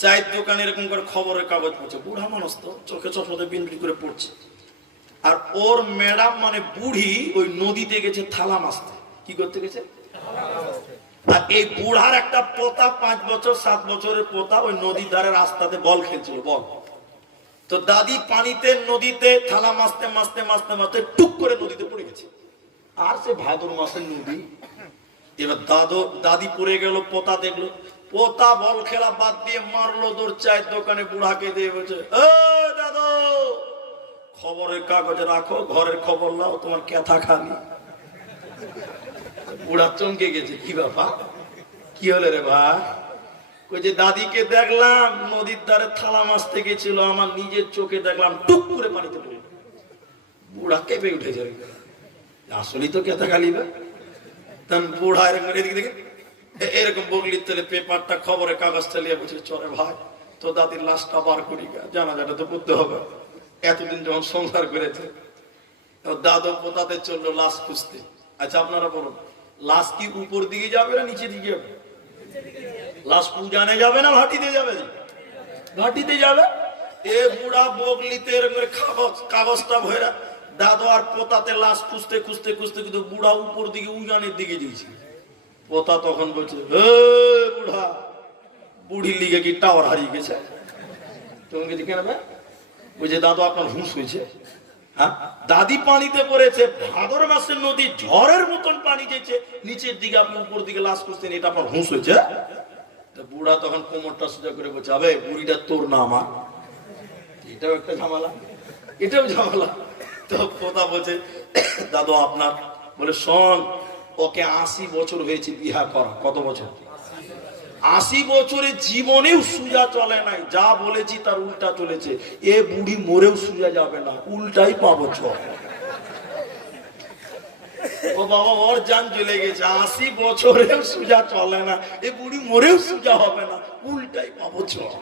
চায়ের দোকানে এরকম করে খবরের কাগজ পড়ছে, বুড়া মানুষ তো চোখে চশমাতে বিনবিন করে পড়ছে। আর ওর ম্যাডাম মানে বুড়ি ওই নদীতে গেছে থালা মাছতে। কি করতে গেছে? আর এই বুড়ার একটা পোতা 5 বছর 7 বছরের পোতা ওই নদীর ধারে রাস্তাতে বল খেলছিল, বল। তো দাদি পানিতে নদীতে থালা মাছতে মাছতে মাছতে মাছতে টুক করে নদীতে পড়ে গেছে। আর সে ভাদর মাসের নদী। এবার দাদি পড়ে গেল, পোতা দেখলো, পোতা বল খেলা বাদ দিয়ে মারলো দৌড় চায়ের দোকানে বুড়াকে দিয়ে বলছে, ও দাদু, খবরের কাগজে রাখো, ঘরের খবর নাও, তোমার ক্যাথা খালি। বুড়া চমকে গেছে, কি ব্যাপার, কি হলো রে ভাই? ওই যে দাদিকে দেখলাম নদীর ধারে থালা মাছতে গেছিল, আমার নিজের চোখে দেখলাম টুক করে পানিতে পড়ে। বুড়া কেঁপে উঠেছে, আসলেই তো ক্যাথা খালি। বুড়া এরকম এদিকে দেখে এরকম বগলির তেলে পেপারটা খবরের কাগজ চালিয়ে বলছে, চলে ভাই তো দাদির লাশটা বার করি, জানাজাটা তো করতে হবে। এতদিন যখন সংসার করেছে, দাদু পোতাতে চললো লাশ খুঁজতে। আচ্ছা আপনারা বলুন, লাশ কি উপর দিকে যাবে না নিচে দিকে যাবে? লাশ পূজানে যাবে না ভাটিতে যাবে? ভাটিতে যাবে। এ বুড়া বগলিতে এরকম কাগজটা ভরা দাদু আর পোতাতে লাশ খুঁজতে খুঁজতে খুঁজতে কিন্তু বুড়া উপর দিকে উজানের দিকে দিয়েছে। পোতা তখন বলছে, বুড়া, বুড়ির লিগে কি টাওয়ার হারিয়ে গেছে? তখন গেছে, কেন ভাই? বলছে, দাদু আপনার হুঁশ হয়েছে। হ্যাঁ, দাদি পানিতে পড়েছে, ভাদর মাসের নদী ঝড়ের মতন পানি যেছে, নিচের দিকে আপনি উপর দিকে লাশ খুঁজছেন, এটা আপনার হুঁশ হয়েছে? বুড়া তখন কোমরটা সোজা করে বলছে, আবে বুড়িটা তোর না আমার। এটাও একটা ঝামেলা, এটাও ঝামেলা। তো পোতা বলছে, দাদু আপনার। বলে, শোন, ওকে 80 বছর হয়েছে বিহা করা। কত বছর? 80 বছরে জীবনেও সুজা চলে নাই, যা বলেছি তার উল্টা চলেছে। এ বুড়ি মরেও সুজা যাবে না, উল্টাই পাবো চল। ও বাবা, ওর জান চলে গেছে, 80 বছরেও সুজা চলে না, এ বুড়ি মরেও সুজা হবে না, উল্টাই পাবো চল।